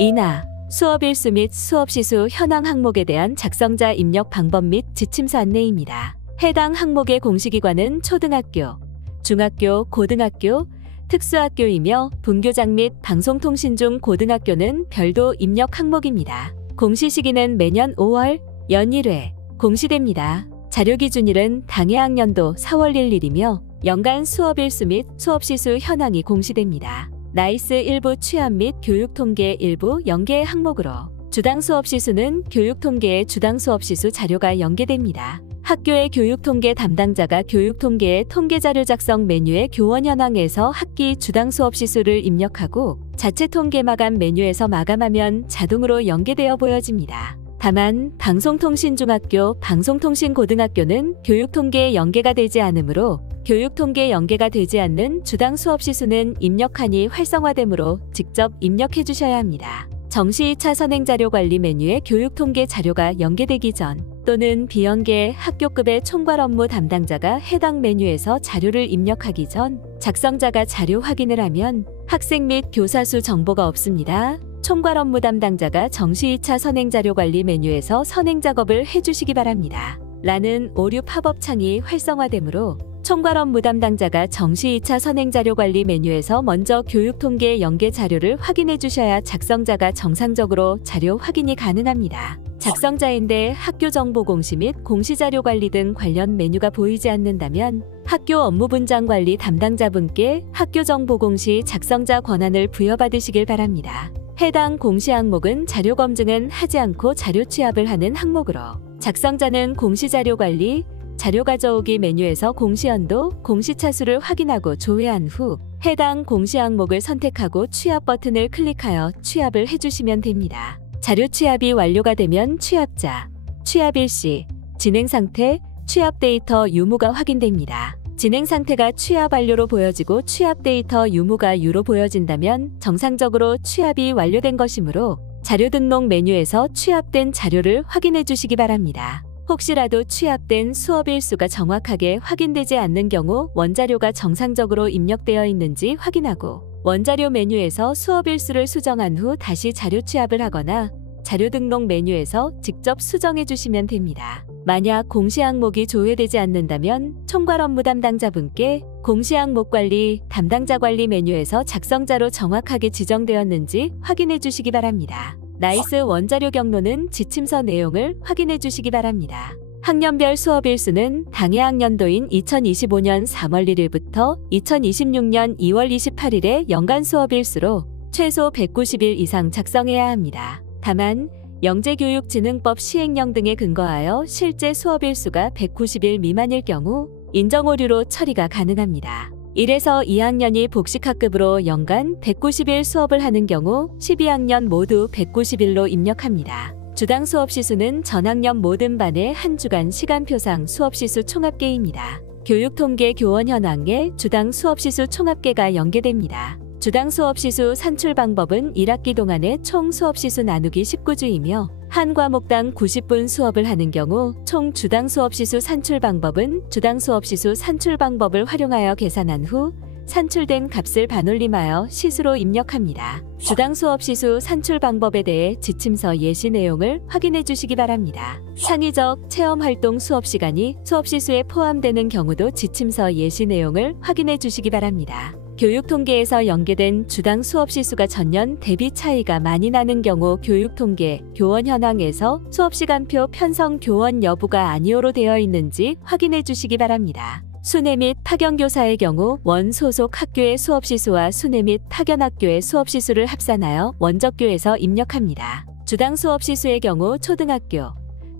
이나 수업 일수 및 수업 시수 현황 항목에 대한 작성자 입력 방법 및 지침서 안내입니다. 해당 항목의 공시기관은 초등학교, 중학교, 고등학교, 특수학교이며 분교장 및 방송통신 중 고등학교는 별도 입력 항목입니다. 공시 시기는 매년 5월 연일회 공시됩니다. 자료기준일은 당해학년도 4월 1일이며 연간 수업 일수 및 수업 시수 현황이 공시됩니다. 나이스 일부 취합 및 교육통계 일부 연계 항목으로 주당 수업 시수는 교육통계의 주당 수업 시수 자료가 연계됩니다. 학교의 교육통계 담당자가 교육통계의 통계자료 작성 메뉴의 교원 현황에서 학기 주당 수업 시수를 입력하고 자체 통계 마감 메뉴에서 마감하면 자동으로 연계되어 보여집니다. 다만 방송통신중학교, 방송통신고등학교는 교육통계에 연계가 되지 않으므로 교육통계에 연계가 되지 않는 주당 수업 시수는 입력하니 활성화되므로 직접 입력해 주셔야 합니다. 정시 2차 선행자료 관리 메뉴에 교육통계 자료가 연계되기 전 또는 비연계 학교급의 총괄 업무 담당자가 해당 메뉴에서 자료를 입력하기 전 작성자가 자료 확인을 하면 학생 및 교사 수 정보가 없습니다. 총괄 업무 담당자가 정시 2차 선행자료 관리 메뉴에서 선행 작업을 해주시기 바랍니다. 라는 오류 팝업 창이 활성화되므로 총괄 업무 담당자가 정시 2차 선행자료 관리 메뉴에서 먼저 교육통계 연계 자료를 확인해 주셔야 작성자가 정상적으로 자료 확인이 가능합니다. 작성자인데 학교 정보 공시 및 공시자료 관리 등 관련 메뉴가 보이지 않는다면 학교 업무 분장 관리 담당자분께 학교 정보 공시 작성자 권한을 부여받으시길 바랍니다. 해당 공시 항목은 자료 검증은 하지 않고 자료 취합을 하는 항목으로 작성자는 공시자료 관리, 자료 가져오기 메뉴에서 공시연도, 공시차수를 확인하고 조회한 후 해당 공시 항목을 선택하고 취합 버튼을 클릭하여 취합을 해주시면 됩니다. 자료 취합이 완료가 되면 취합자, 취합 일시, 진행 상태, 취합 데이터 유무가 확인됩니다. 진행 상태가 취합 완료로 보여지고 취합 데이터 유무가 유로 보여진다면 정상적으로 취합이 완료된 것이므로 자료 등록 메뉴에서 취합된 자료를 확인해 주시기 바랍니다. 혹시라도 취합된 수업 일수가 정확하게 확인되지 않는 경우 원자료가 정상적으로 입력되어 있는지 확인하고 원자료 메뉴에서 수업 일수를 수정한 후 다시 자료 취합을 하거나 자료 등록 메뉴에서 직접 수정해 주시면 됩니다. 만약 공시 항목이 조회되지 않는다면 총괄 업무 담당자분께 공시 항목 관리, 담당자 관리 메뉴에서 작성자로 정확하게 지정되었는지 확인해 주시기 바랍니다. 나이스 원자료 경로는 지침서 내용을 확인해 주시기 바랍니다. 학년별 수업 일수는 당해학년도인 2025년 3월 1일부터 2026년 2월 28일의 연간 수업 일수로 최소 190일 이상 작성해야 합니다. 다만 영재교육진흥법 시행령 등에 근거하여 실제 수업 일수가 190일 미만일 경우 인정오류로 처리가 가능합니다. 1에서 2학년이 복식학급으로 연간 190일 수업을 하는 경우 12학년 모두 190일로 입력합니다. 주당 수업 시수는 전학년 모든 반의 한 주간 시간표상 수업 시수 총합계입니다. 교육통계 교원 현황에 주당 수업 시수 총합계가 연계됩니다. 주당 수업 시수 산출 방법은 1학기 동안의 총 수업 시수 나누기 19주이며 한 과목당 90분 수업을 하는 경우 총 주당 수업 시수 산출 방법은 주당 수업 시수 산출 방법을 활용하여 계산한 후 산출된 값을 반올림하여 시수로 입력합니다. 주당 수업 시수 산출 방법에 대해 지침서 예시 내용을 확인해 주시기 바랍니다. 창의적 체험활동 수업 시간이 수업 시수에 포함되는 경우도 지침서 예시 내용을 확인해 주시기 바랍니다. 교육통계에서 연계된 주당 수업 시수가 전년 대비 차이가 많이 나는 경우 교육통계, 교원 현황에서 수업시간표 편성 교원 여부가 아니오로 되어 있는지 확인해 주시기 바랍니다. 순회 및 파견교사의 경우 원 소속 학교의 수업 시수와 순회 및 파견학교의 수업 시수를 합산하여 원적교에서 입력합니다. 주당 수업 시수의 경우 초등학교,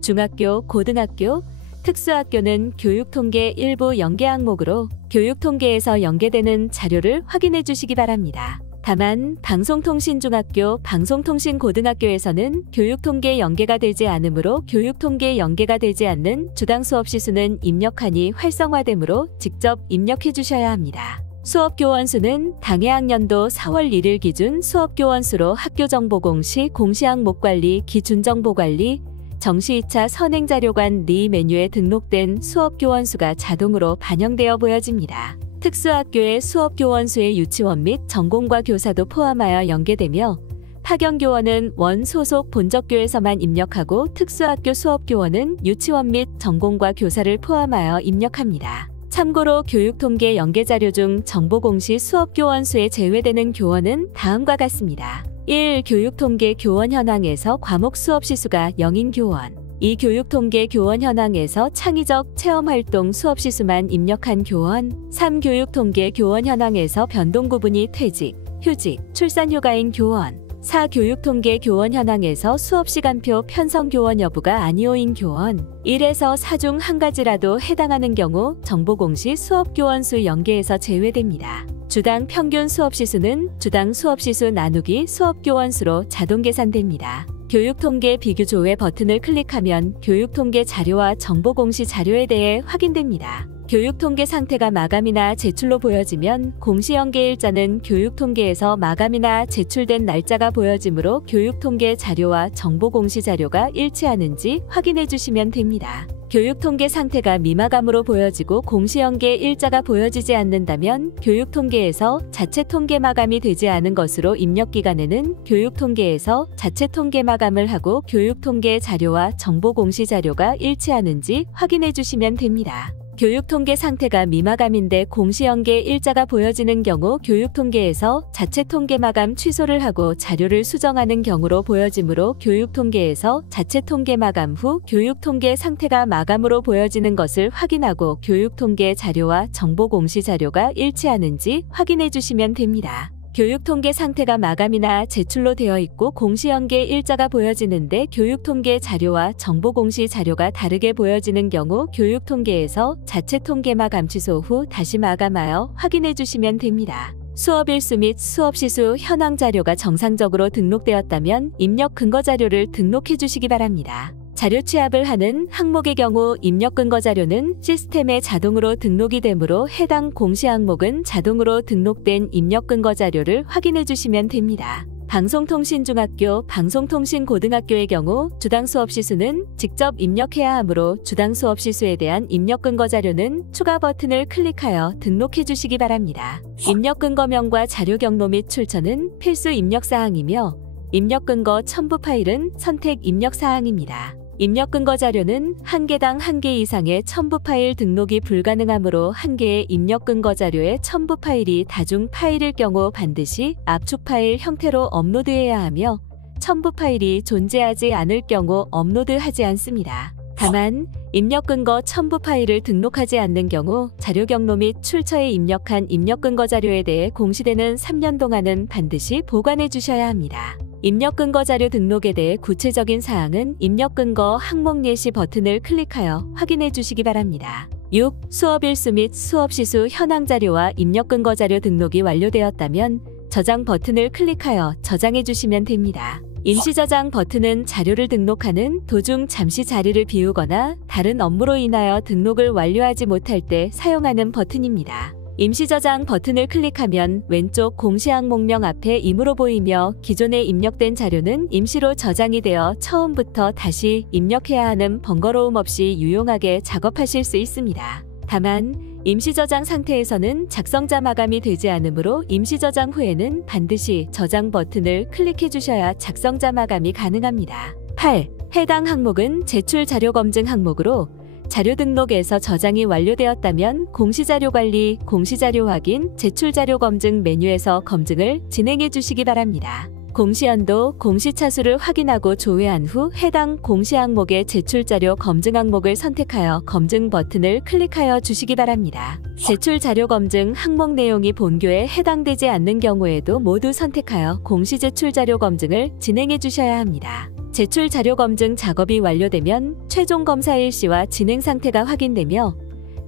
중학교, 고등학교, 특수학교는 교육통계 일부 연계 항목으로 교육통계에서 연계되는 자료를 확인해 주시기 바랍니다. 다만 방송통신중학교, 방송통신고등학교에서는 교육통계 연계가 되지 않으므로 교육통계 연계가 되지 않는 주당 수업 시수는 입력하니 활성화되므로 직접 입력해 주셔야 합니다. 수업교원수는 당해학년도 4월 1일 기준 수업교원수로 학교정보공시, 공시항목관리, 기준정보관리, 정시 2차 선행자료관 리 메뉴에 등록된 수업교원수가 자동으로 반영되어 보여집니다. 특수학교의 수업교원수의 유치원 및 전공과 교사도 포함하여 연계되며 하경교원은 원 소속 본적교에서만 입력하고 특수학교 수업교원은 유치원 및 전공과 교사를 포함하여 입력합니다. 참고로 교육통계 연계자료 중 정보공시 수업교원 수에 제외되는 교원은 다음과 같습니다. 1. 교육통계 교원 현황에서 과목 수업 시수가 0인 교원. 2. 교육통계 교원 현황에서 창의적 체험활동 수업 시수만 입력한 교원. 3. 교육통계 교원 현황에서 변동구분이 퇴직, 휴직, 출산휴가인 교원. 4. 교육통계 교원 현황에서 수업시간표 편성 교원 여부가 아니오인 교원. 1에서 4 중 한 가지라도 해당하는 경우 정보공시 수업교원 수 연계에서 제외됩니다. 주당 평균 수업시수는 주당 수업시수 나누기 수업교원 수로 자동 계산됩니다. 교육통계 비교조회 버튼을 클릭하면 교육통계 자료와 정보공시 자료에 대해 확인됩니다. 교육통계 상태가 마감이나 제출로 보여지면 공시연계일자는 교육통계에서 마감이나 제출된 날짜가 보여지므로 교육통계 자료와 정보공시 자료가 일치하는지 확인해 주시면 됩니다. 교육통계 상태가 미마감으로 보여지고 공시연계 일자가 보여지지 않는다면 교육통계에서 자체 통계 마감이 되지 않은 것으로 입력기간에는 교육통계에서 자체 통계 마감을 하고 교육통계 자료와 정보공시 자료가 일치하는지 확인해 주시면 됩니다. 교육통계 상태가 미마감인데 공시연계 일자가 보여지는 경우 교육통계에서 자체 통계 마감 취소를 하고 자료를 수정하는 경우로 보여지므로 교육통계에서 자체 통계 마감 후 교육통계 상태가 마감으로 보여지는 것을 확인하고 교육통계 자료와 정보공시 자료가 일치하는지 확인해 주시면 됩니다. 교육통계 상태가 마감이나 제출로 되어 있고 공시연계 일자가 보여지는데 교육통계 자료와 정보공시 자료가 다르게 보여지는 경우 교육통계에서 자체 통계 마감 취소 후 다시 마감하여 확인해 주시면 됩니다. 수업 일수 및 수업 시수 현황 자료가 정상적으로 등록되었다면 입력 근거 자료를 등록해 주시기 바랍니다. 자료 취합을 하는 항목의 경우 입력 근거 자료는 시스템에 자동으로 등록이 되므로 해당 공시 항목은 자동으로 등록된 입력 근거 자료를 확인해 주시면 됩니다. 방송통신중학교, 방송통신고등학교의 경우 주당 수업 시수는 직접 입력해야 하므로 주당 수업 시수에 대한 입력 근거 자료는 추가 버튼을 클릭하여 등록해 주시기 바랍니다. 입력 근거명과 자료 경로 및 출처는 필수 입력 사항이며 입력 근거 첨부 파일은 선택 입력 사항입니다. 입력 근거 자료는 한 개당 한 개 이상의 첨부 파일 등록이 불가능하므로 한 개의 입력 근거 자료의 첨부 파일이 다중 파일일 경우 반드시 압축 파일 형태로 업로드해야 하며 첨부 파일이 존재하지 않을 경우 업로드하지 않습니다. 다만 입력 근거 첨부 파일을 등록하지 않는 경우 자료 경로 및 출처에 입력한 입력 근거 자료에 대해 공시되는 3년 동안은 반드시 보관해 주셔야 합니다. 입력 근거 자료 등록에 대해 구체적인 사항은 입력 근거 항목 예시 버튼을 클릭하여 확인해 주시기 바랍니다. 6. 수업 일수 및 수업 시수 현황 자료와 입력 근거 자료 등록이 완료되었다면 저장 버튼을 클릭하여 저장해 주시면 됩니다. 임시 저장 버튼은 자료를 등록하는 도중 잠시 자리를 비우거나 다른 업무로 인하여 등록을 완료하지 못할 때 사용하는 버튼입니다. 임시 저장 버튼을 클릭하면 왼쪽 공시 항목명 앞에 임으로 보이며 기존에 입력된 자료는 임시로 저장이 되어 처음부터 다시 입력해야 하는 번거로움 없이 유용하게 작업하실 수 있습니다. 다만 임시 저장 상태에서는 작성자 마감이 되지 않으므로 임시 저장 후에는 반드시 저장 버튼을 클릭해 주셔야 작성자 마감이 가능합니다. 8. 해당 항목은 제출 자료 검증 항목으로 자료 등록에서 저장이 완료되었다면 공시자료 관리, 공시자료 확인, 제출자료 검증 메뉴에서 검증을 진행해 주시기 바랍니다. 공시연도, 공시차수를 확인하고 조회한 후 해당 공시 항목의 제출자료 검증 항목을 선택하여 검증 버튼을 클릭하여 주시기 바랍니다. 제출자료 검증 항목 내용이 본교에 해당되지 않는 경우에도 모두 선택하여 공시 제출자료 검증을 진행해 주셔야 합니다. 제출 자료 검증 작업이 완료되면 최종 검사 일시와 진행 상태가 확인되며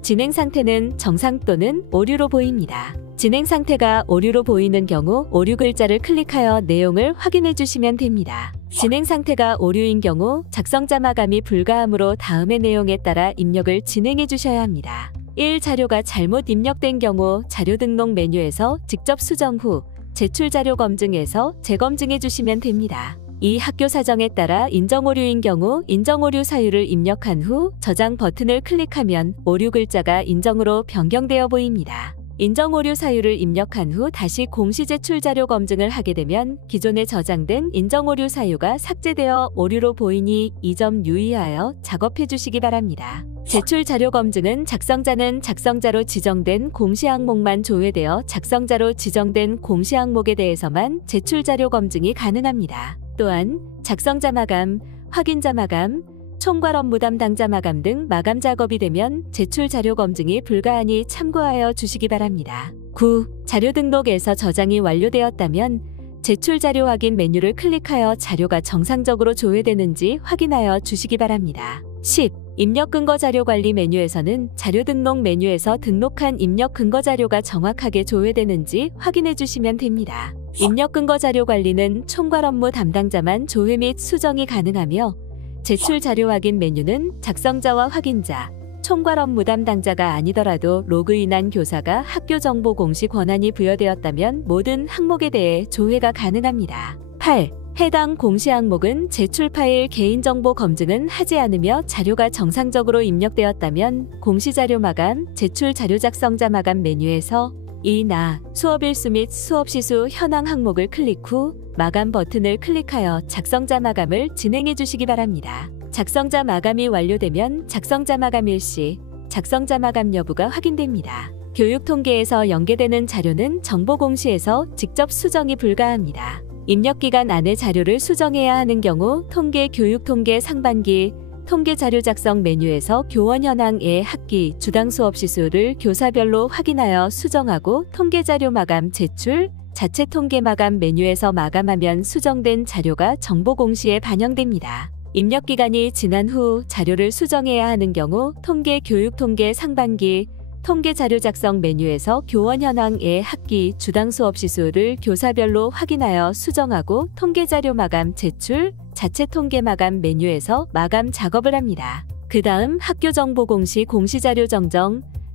진행 상태는 정상 또는 오류로 보입니다. 진행 상태가 오류로 보이는 경우 오류 글자를 클릭하여 내용을 확인해 주시면 됩니다. 진행 상태가 오류인 경우 작성자 마감이 불가하므로 다음의 내용에 따라 입력을 진행해 주셔야 합니다. 1. 자료가 잘못 입력된 경우 자료 등록 메뉴에서 직접 수정 후 제출 자료 검증에서 재검증해 주시면 됩니다. 2. 학교 사정에 따라 인정 오류인 경우 인정 오류 사유를 입력한 후 저장 버튼을 클릭하면 오류 글자가 인정으로 변경되어 보입니다. 인정 오류 사유를 입력한 후 다시 공시 제출 자료 검증을 하게 되면 기존에 저장된 인정 오류 사유가 삭제되어 오류로 보이니 이 점 유의하여 작업해 주시기 바랍니다. 제출 자료 검증은 작성자는 작성자로 지정된 공시 항목만 조회되어 작성자로 지정된 공시 항목에 대해서만 제출 자료 검증이 가능합니다. 또한 작성자 마감, 확인자 마감, 총괄 업무 담당자 마감 등 마감 작업이 되면 제출 자료 검증이 불가하니 참고하여 주시기 바랍니다. 9. 자료 등록에서 저장이 완료되었다면 제출 자료 확인 메뉴를 클릭하여 자료가 정상적으로 조회되는지 확인하여 주시기 바랍니다. 10. 입력 근거 자료 관리 메뉴에서는 자료 등록 메뉴에서 등록한 입력 근거 자료가 정확하게 조회되는지 확인해 주시면 됩니다. 입력 근거 자료 관리는 총괄 업무 담당자만 조회 및 수정이 가능하며 제출 자료 확인 메뉴는 작성자와 확인자, 총괄 업무 담당자가 아니더라도 로그인한 교사가 학교 정보 공시 권한이 부여되었다면 모든 항목에 대해 조회가 가능합니다. 8. 해당 공시 항목은 제출 파일 개인정보 검증은 하지 않으며 자료가 정상적으로 입력되었다면 공시 자료 마감, 제출 자료 작성자 마감 메뉴에서 이나 수업 일수 및 수업 시수 현황 항목을 클릭 후 마감 버튼을 클릭하여 작성자 마감을 진행해 주시기 바랍니다. 작성자 마감이 완료되면 작성자 마감 일시, 작성자 마감 여부가 확인됩니다. 교육 통계에서 연계되는 자료는 정보 공시에서 직접 수정이 불가합니다. 입력기간 안에 자료를 수정해야 하는 경우 통계 교육 통계 상반기 통계 자료 작성 메뉴에서 교원 현황의 학기, 주당 수업 시수를 교사별로 확인하여 수정하고 통계 자료 마감 제출, 자체 통계 마감 메뉴에서 마감하면 수정된 자료가 정보 공시에 반영됩니다. 입력 기간이 지난 후 자료를 수정해야 하는 경우 통계 교육 통계 상반기 통계 자료 작성 메뉴에서 교원 현황의 학기, 주당 수업 시수를 교사별로 확인하여 수정하고 통계 자료 마감 제출, 자체 통계 마감 메뉴에서 마감 작업을 합니다. 그 다음 학교 정보 공시 공시자료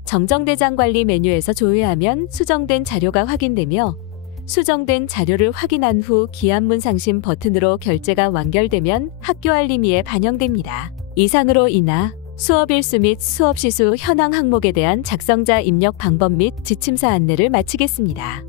정정대장 관리 메뉴에서 조회하면 수정된 자료가 확인되며 수정된 자료를 확인한 후 기한문 상심 버튼으로 결제가 완결되면 학교 알림이에 반영됩니다. 이상으로 이나 수업 일수 및 수업 시수 현황 항목에 대한 작성자 입력 방법 및 지침서 안내를 마치겠습니다.